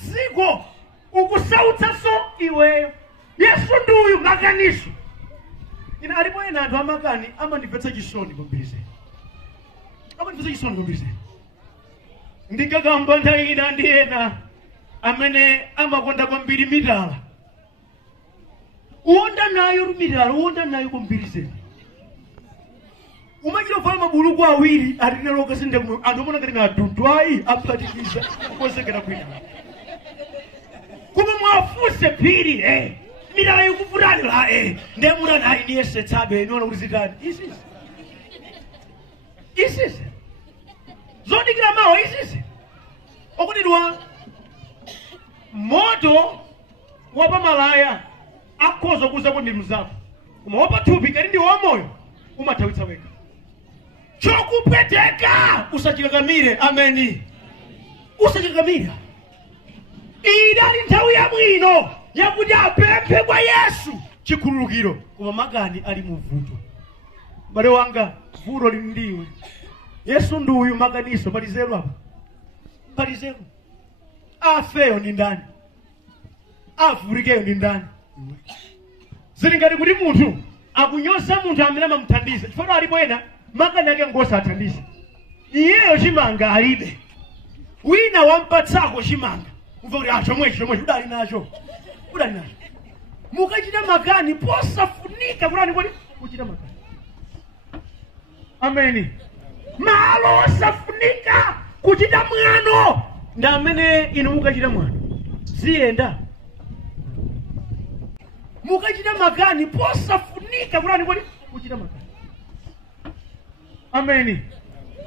dziko ukusautsa so iweyo. Yesu nduyu makaniso. Ina alipo ena anthu amakani amandipetsa chisoni kwambiri. Amandipetsa chisoni kwambiri. Ndikakamba nthawi ndi ena amene amakonda kwambiri mitala. Uonda nayo mitala, uonda nayo kwambiri. Umachira fala mabuluku awiri atinelo kasinde kuno andomona ngati ngadudwai aphatikiza kukozekera kwina. Kuma mwafuse phiri mitala ikuvutani la ndemuna nayi niyese tsabe inoona kuti zitani. Isisi. Zodikira mawa isisi. Okutidwa moto wapamalaya akhoza kuza kuti mzapo. Koma wapathupi kali ndi wamoyo umathawitsa weka. Chokupeteka usachikakamire. Ameni. Usachikakamira. Idali nthawi yabwino yakuti apemphe kwa Yesu chikhululukiro. Koma makani ali muvuto. Bale wanga vuto lili ndiwe. Yesu nduyu makaniso palizero apa. Palizero. Afeyo ndi ndani? Avurikeyo ndi ndani? Zili ngati kuti munthu akunyoza munthu amene amamuthandiza. Chifukwa alipo ena makani ake ngosa athandiza. Iyeyo chimanga alibe. Wina wampatsako chimanga. Umva kuti chomwechi udali nacho. Udali nacho. Mukachita makani posafunika kulani kuti kuchita makani. Ameni. Malo osafunika kuchita mwano ndi amene inu mukachita mwano. Ziyenda. Mukachita makani posafunika kulani kuti kuchita makani. Ameni.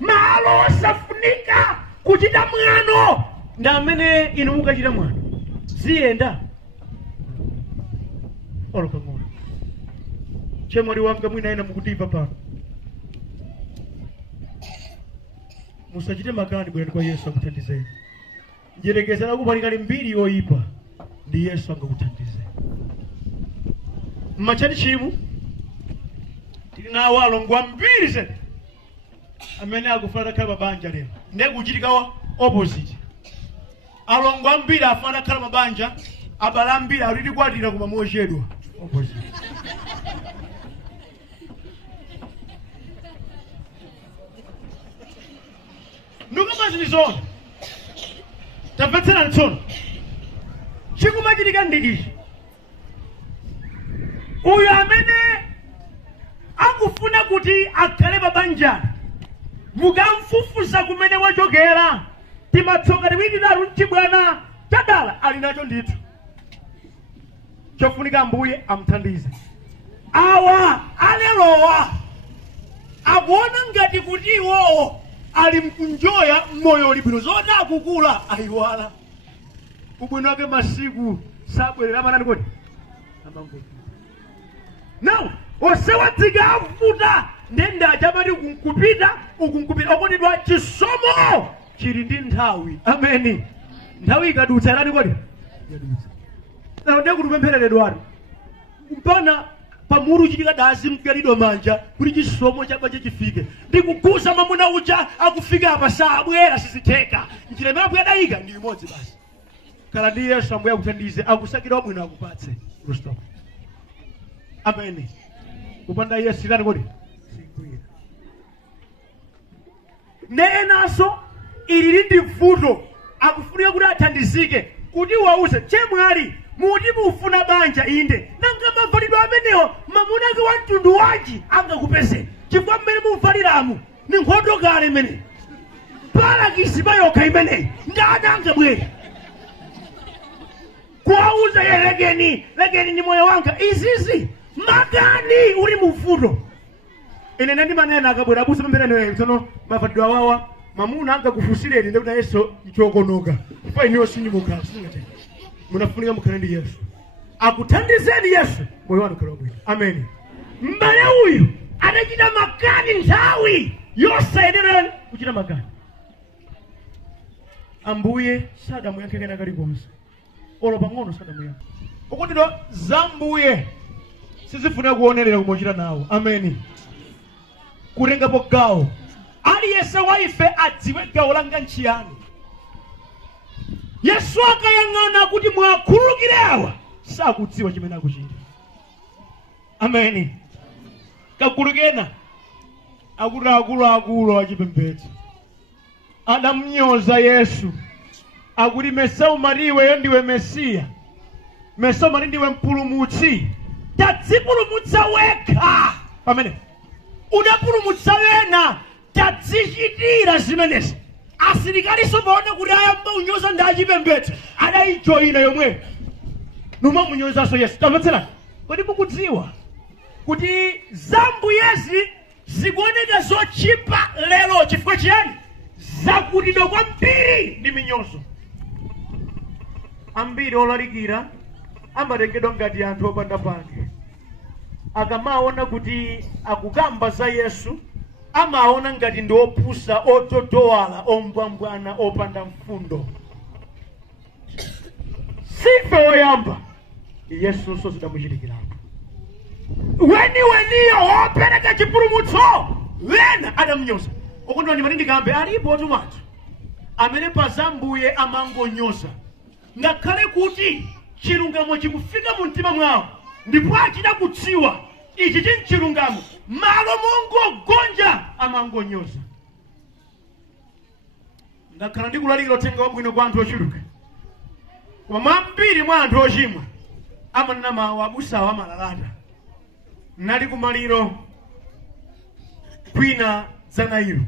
Malo osafunika kuchita mwano ndi amene inu mukachita mwano. Ziyenda. Oloka ngono. Chemwali wanga mwina ena mukutimva pano. Musachite makani bwana kwa Yesu akuthandizeni. Njerekeza kupalikali mbiri yoyipa ndi Yesu angakuthandizeni. Mmachani chimu tilina walongwa mbiri zene amene akufana khala mabanja lero ndiye kuchitika opposite. Alongwa mbiri afana khala mabanja abala mbiri alidi kwatira kuma mochedwa opposite. Nukabazilizona tapetsera ntsono chikumachitika ndikichi. Uyu amene akufuna kuti akhale babanja mukamfufuza kumene wachokera timatsoka tiwikidatu mchibwana chadala ali nacho ndithu. Chofunika Ambuye amuthandize. Awa alelowa akuona ngati kuti iwowo ali mkunjoya moyo olibwino zoti akukula ayiwala. Ubwino wake masiku sabwerera amanani kodi amambo. Now osewadziga afuta ndenda achamati kunkupita ukunkupita okondedwa chisomo chili ndi nthawi. Ameni. Nthawi ikadutsa irani kodi yadutsa. Now ndiye kutupemphereredwani mpana pamuru chitika dazi mgalidwa manja kuti chisomo chabanja chifike. Ndikuguza mamuna uja akufika apa sabwera sizitheka. Nchilemera kuyadayika ndi imodzi basi. Kala ndi Yesu Ambuye akuthandize akusakira wabwino akupatse. Stop. Ameni. Kupanda Yesu irani kodi sikuira. Nenaso ili ndi vuto akufunika kuti athandizike kuti wauze chemwali muti mufuna banja inde nanga mavalidwe amenewo mamuna ake wa mtundu wanji angakupeze chifukwa mmene muvaliramu ni nkhondo kale imene palakisi bayokha imeneyi ndani angamwere kuwauza ye legeni ni moyo wanga izizi makani uli muvuto. Ine nandi manena akabwera abusa pamene tsono mavalidwe awawa mamuna angakufusireni ndikuti Yesu ichokonoka pa iniwo sinyimuka singate. Munafunika mukhale ndi Yesu akuthandizeni Yesu moyo wanu khala bwino. Amen. Mbale uyu anachita makani nthawi yosayenera kuchita makani. Ambuye sadamuyankhe kena kalikonse olo pang'ono sadamuyankhe. Okondedwa zambuye sizifuna kuonerera kumochita nawo. Amen. Kutengapo gawo aliyense wa ife adziwe gawo langa nchiyani. Yesu akayang'ana kuti mwakhululukire awa sakudziwa chimene akuchita. Amen. Kakulukena akuti akulu achipembedzo adamnyoza Yesu akuti Mesau mariweyo ndiwe Mesiya, Mesau mari ndiwe mpulumutsi, tadzipulumutsa wekha. Pamene udapulumutsa wena tadzichitira zimenezi. Asilikaliso maona kuti ayamba unyoza ndi achipembedzo adayijoyina yomwe numa munyozanso Yesu. Tamvetserani, kodi mukudziwa kuti zambuyezi zikuoneka zochipa lero chifukwa chiyani? Zakutidwa kwambiri ndi minyozo. Ambiri olalikira amatengedwa ngati anthu opanda pake. Akamaona kuti akukamba za Yesu amaona ngati ndi opusa, ototowala, ombwambwana, opanda mfundo. Sife oyamba Yesu nso zidamuchitikira. Weniyo opereka chipulumutso wena adamnyoza. Okondwa ndimati ndikambe alipo otumatu amene pazambuye amangonyoza ngakhale kuti chilungamo chikufika mu mtima mwawo ndipo achita kudziwa ichi chilungamo malo mongogonja amangonyoza. Ndakhala ndikulalikira uthenga wabwino kwa anthu ochuluka, koma mwambiri mwa anthu ochimwa amanena mawu abusawo amalalata. Nali kumaliro kwina dzanailo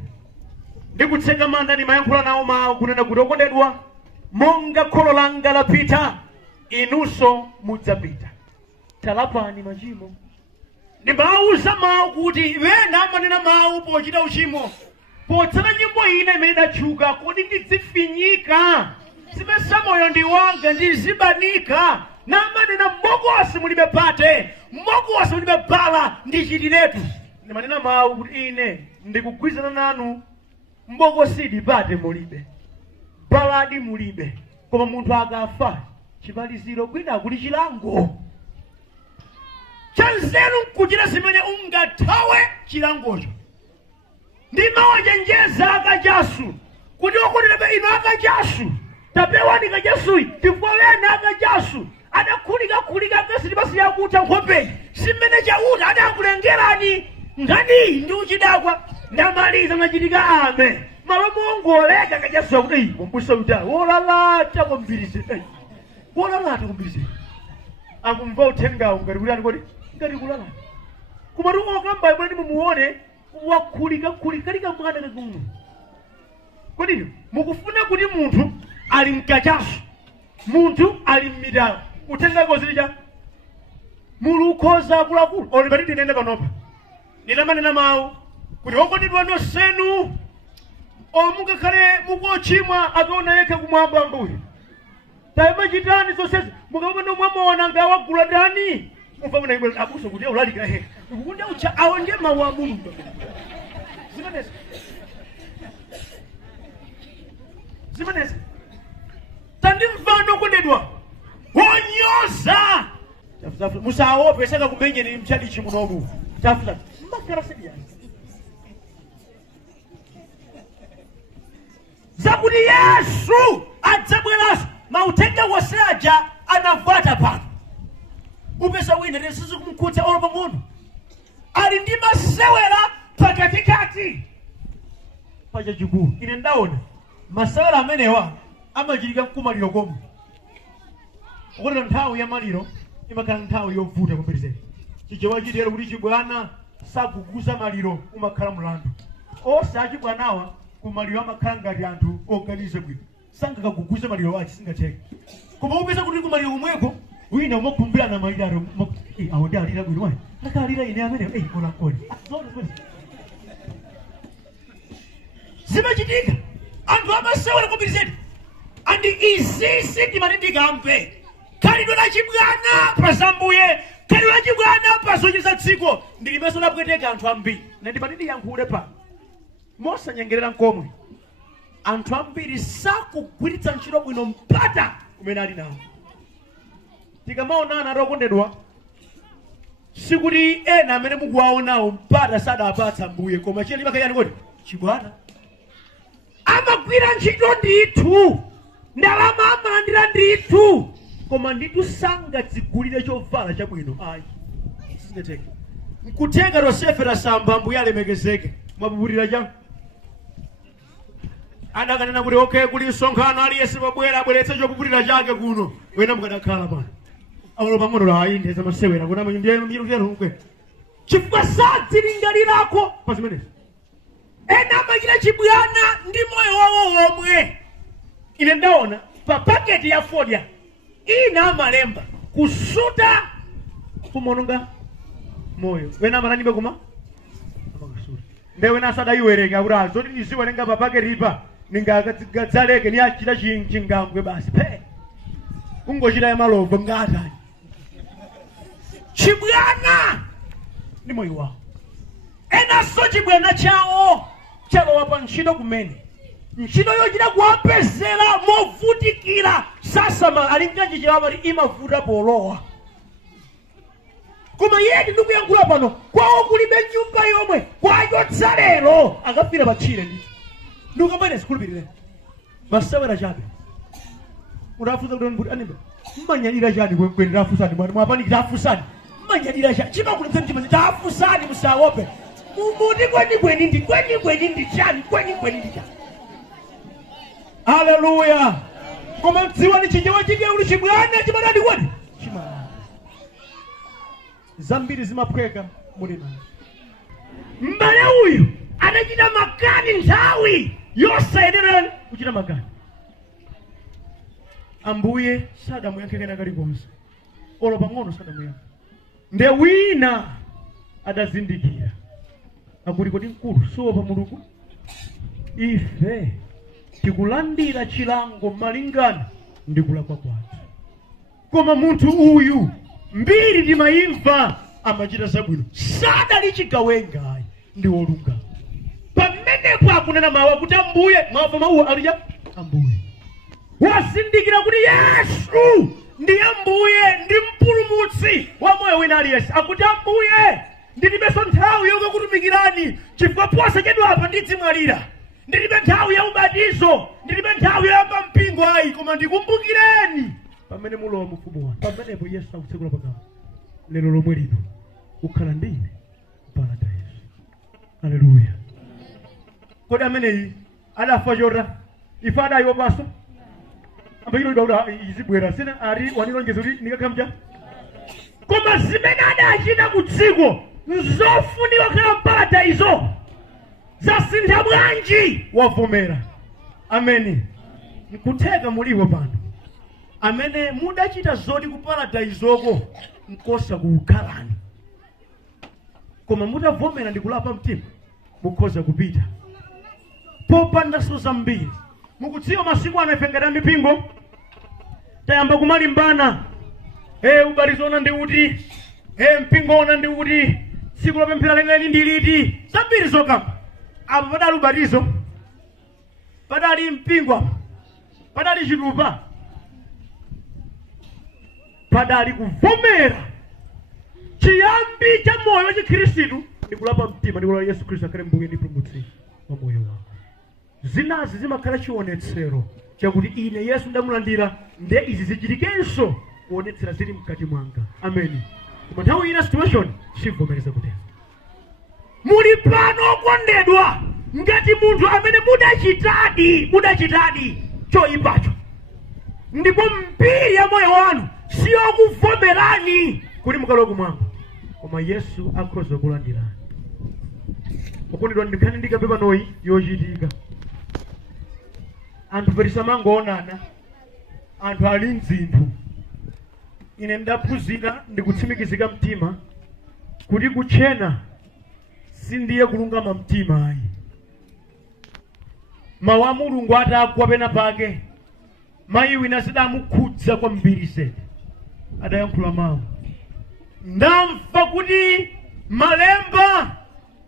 ndikutsenga manda ndimayankhula nawo mawu kunena kuti okondedwa, monga kholo langa lapita inunso mudzapita, talapani machimo. Ndimawuza mawu kuti wena amanena mawu pochita uchimo, potsata nyimbo ina imene idatchuka kodi ndidzifinyika simesa moyo ndi wanga ndizibanika, namanena mbokosi mulibe pate, mbokosi mulibe bala ndichitiretu. Ndimanena mawu kuti ine ndikugwizana nanu, mbokosidi pate mulibe, baladi mulibe, koma munthu akafa chimaliziro kwina kuli chilango. Chanzeru nkuchita zimene ungathawe chilangocho. Ndimawachenjeza akachasu kuti okondedwa ino akachasu tapewani kachasu chifukwa wena akachasu adakhulika kasi basi yakuta nkhope simene chauta adakulengerani ngani ndi uchidakwa ndamaliza nachitika ame malo mongoleka kachasu akuti mbusa uta wolalata kumbirize wolalata kumbirize akumva uthengawo ngati kuti kodi ngati kulala kumatu okamba ibweni mumuone wakhulika kalika mwana kakuno. Kodi mukufuna kuti munthu ali mkachasu, munthu ali mmidala, uthenga kozilija mulukhoza kulakulu oli batiti nende panopa nditamanena mawu kuti okondedwa nonsenu omukakhale mukochimwa akaona yekha kumwamba ambuye tayimachitani zonsezi mukapanda mwamuona ngawagula ndani mufa muna ibwe abuso kuti ulalikira heka ukukunde ucha awo ndiye mawu a Mulungu. Zimenezi tandimvano okondedwa wonyoza musawope saka kubenjeni mchadichi munomu tafuta mbakara serious zakuti Yesu adzabweraso mauthenga wasaja anavata pano upesa wina tesizi kumkhutsa olopa muno ali ndi masewera pakatikati paja chikulu. Ine ndaona masewera amenewa amachitika kumaliro komwe ukotera nthawi ya maliro imakhala nthawi yovuta kumberizeni chichewa chitero kuti chibwana sakuguza maliro umakhala mlandu osachibwanawa kumaliro amakhala ngati anthu oganize bwino sangakaguguze maliro wachi singatheke koma upeza kuti kumaliro kumweko wina umakhumbira na maliro awo ndi alira bwino wayi akalira ine amene olakoli zimachitika anthu amasewera kumberizeni andi izisi timatikambe khalidwe la chibwana pazambuye khalidwe la chibwana pazochiza dziko ndilimeso lapweteka anthu ambiri nandipatidi yankhule pano mosanyengerera nkomwe anthu ambiri sakugwiritsa ntchito bwino mpata umene ali nawo. Tikamaonana okondedwa sikuti ena amene mukuwaonawo mpata sadapatsa mbuye koma chiyani makayani kodi chibwana amagwira ntchito ndithu ndalama nditu koma nditu sangadzigulire chovala chabwino ayi singeteke nkutenga losefera samba ambuye alemekezeke mwapuputira cha adakanena kuti okay kuli msonkhano aliyense pabwera abweretse chopuputira chake kuno wena mukadakhala pano aulo pang'ono la ayi ndeza masewera kuna mnyirukwe chifukwa sadzilingalirako pa zimenezi ena amachita chibwana ndi moyo wawo womwe ine ndaona pa paketi ya fodya ina amalemba kusuta kumononga moyo wena amananibe kuma amakasuta nde wena asadayiwerenga kuti azoti niziwerenga pa paketi ipa ningadzaleke ni achita chingambwe basi pe kungochita yamalovo ngatani chibwana ndi moyo wawo enaso chibwana chawo chalowa pa ntchito kumene ntchito yochita kuwapezera movutikira sasama ali nkanji chawapati imavuta polowa koma yedi ndikuyankhula pano kwawo kulibe nyumba yomwe kwachotsa lero akafira patchire ndito ndikukambaine sikhulupirire masewera chabe udafusa kuti animbe mmanyadira chani kwenkweni tafusani mwapaniki tafusani mmanyadira chani chimakulipseni chimazi tafusani musawope mumuti kwenikweni ndi chani kwenikweni ndi chani haleluya koma mdziwa ni chinjewa chike uli chibwana chimadadi kwani chimala zambiri zimaphweka mulima mbale uyu anachita makani nthawi yosayenera kuchita makani ambuye sadamuyankhekena kalikonse olo pang'ono sadamuyankha nde wina adazindikira akuti kodi mkulu suopa mulungu ife tikulandira chilango malingana ndi kulakwa kwathu koma munthu uyu mbiri timayimva amachita zabwino sadali chigawengayi ndi wolungama pamenepo akunena mawu akuti ambuye mwafa mawuwa alija ambuye wazindikira kuti yesu ndi ambuye ndi mpulumutsi wa moyo wina aliyense akuti ambuye ndilibenso nthawi yokukutumikirani chifukwa posachedwa apa ndidzimwalira ndilibe nthawi ya ubatizo ndilibe nthawi yoyamba mpingo ayi koma ndikumbukireni pamene mulowa mufumu wanu pamenepo yesu akutsekula pakamwa lero lomwe lino kukhala ndine paradise haleluya kodi ameneyi adafa chota ife adayopaso ambayiloida kuti izibwera sina ari wanilonjeza kuti ndikakhamja koma zimene adachita ku dziko nzofuniwa khala paradise zasintha bwanji wavomera ameni nkutheka muliwo pano amene mudachita zoti ku paradise nkosa kukhalani koma mutavomera ndikulapa mtima mukhoza kupita popandaso zambiri mukudziwa masiku ano ife ngati amipingo tayamba kumalimbana ubatizo ona ndi uti mpingo ona ndi uti tsiku lopemphera lengeni ndi liti zambiri zokamba apa padali ubatizo padali mpingo padali chitupa padali kuvomera chiyambi cha moyo wa chikhristu ndikulapa mtima ndikulapa Yesu Khristu akhale mbuye ndi mpulumutsi wa moyo wako zinazi zimakhala chionetsero chakuti ine Yesu ndamulandira nde izi zichitikenso kuonetsera zili mkati mwanga ameni koma nthawi ina situation sivomereza kutero muli pano okondedwa ngati munthu amene mudachitadi choyipacho ndipo mbiri ya moyo wanu siyokuvomerani kuti mukalowe kumwamba koma Yesu akhoza kulandirani okondedwa ndikhani ndikapepa noyi yochitika anthu petisamangoonana anthu ali mzinthu ine ndaphunzira ndikutsimikizika mtima kuti kuchena sindiye kulungama mtima ayi mawu a Mulungu atagwa pena pake mayi wina zidamukhudza kwambiri zedi adayankhula mawu ndamva kuti malemba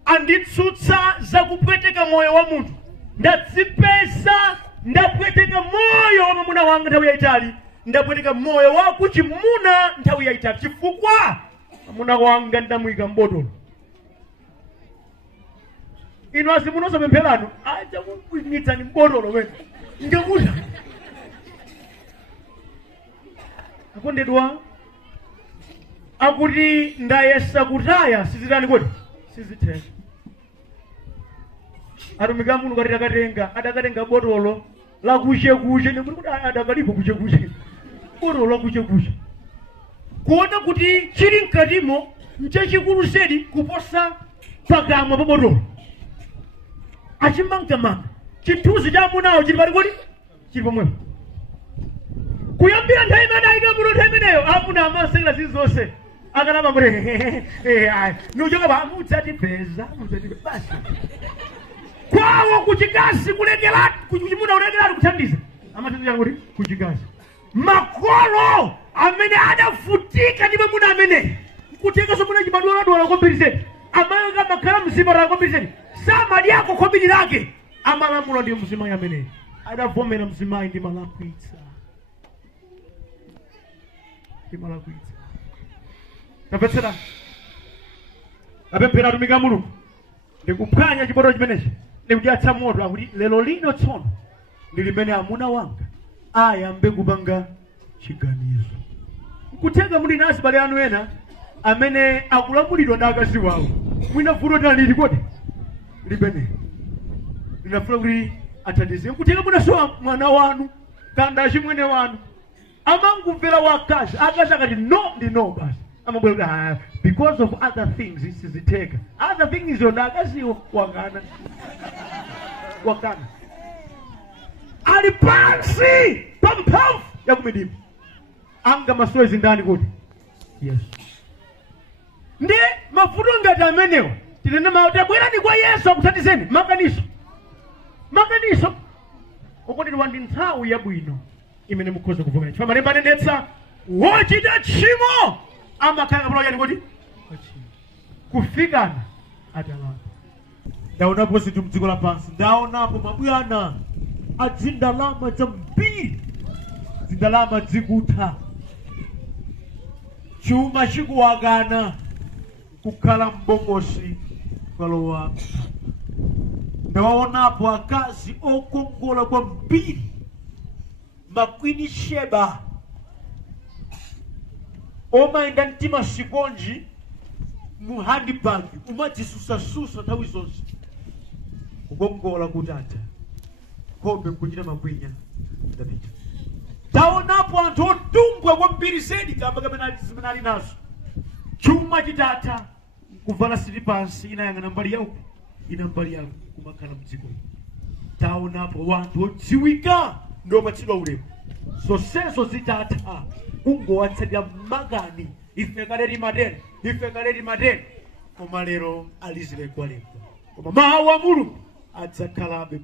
anditsutsa zakupweteka moyo wa munthu ndadzipeza ndapweteka moyo wa mwamuna wanga nthawi yayitali ndapweteka moyo wa kuchimuna nthawi yayitali chifukwa mwamuna wanga ndamuyika mbotolo ino azimunoza pempherano acha kukwinitsani mbotolo wena ngamuta akondedwa akuti ndayesa kutaya sizitani kodi siziteka atumiki a Mulungu ngati adakatenga botolo la kuche ndikuti kuti adakalipo kuche botolo la kuche kuona kuti chili mkatimo nchachikulu sedi kuposa pakamwa pa botolo achimangamanga chithunzi cha amunawo chili pati kodi chili pomwepo kuyambira nthawi imene ayika muno nthawi imeneyo amuna amasewera zilizonse akalama kuti nuchoka pa mudzatipeza basi kwawo kuchikasi kulekelatu kuchimuna kulekelatu kuthandiza amathandiza kuti kuchikasi makolo amene adafutika ndi mamuna amene kutenga muna chibadwala kwambiri amayo kamakhala mzipatala kwambiri samadi yako khobiri lake amalamula ndi mzimayi amene adavomera mzimayi ndi malakwitsa tapetsera apemphera atumiki a Mulungu ndikuphwanya chibotolo chimenechi ndikudyatsa moto akuti lero lino tsono ndi limene amuna wanga ayambe kupanga chiganizo nkutenga muli nasi bale anu ena amene akulamulidwa ndi akazi wawo mwina vuto talili kodi limene linafuna kuti athandize nkutenga munasowa mwana wanu kanda achimwene wanu amangumvera wakazi akazi akati no ndi no basi amabwera kuti because of other things isiziteka other things yona akaziwo wakana ali pansi pamphamvu ya kumidima anga masoezi ndani kodi yes ndi mavuto ngati amenewa tinene tabwerani kwa Yesu akuthandizeni maganiso okondedwa ndi nthawi yabwino imene mukhoza kuvomera chifukwa malemba anenetsa wochita tchimo amakhala kapolo yani kodi kufikana atalapa ndaonapo zinthu mdziko lapansi ndaonapo mabwana adzindalama zambiri zindalama zikutha chuma chikuwakana kukhala mbongosi kalowa ndawaonapo akazi okongola kwambiri makwini sheba omayenda mtima sikonji mu handbag umadzisusa nthawi zonse kukongola kutata kombe kuchita makwinya ndapita taonapo anthu otumbwa kwambiri zedi kamba kamene ali nazo chuma chitata kuvala silipansi inayang'ana mbali yauku ina mbali yawo kumakhala mdziko taonapo wanthu odziwika ndi opatsidwa ulemu zonsezo zitatha kungowatsadya magani ife kaleti matene koma lero alizilekwalegwa koma mawu a Mulungu adzakhalabe.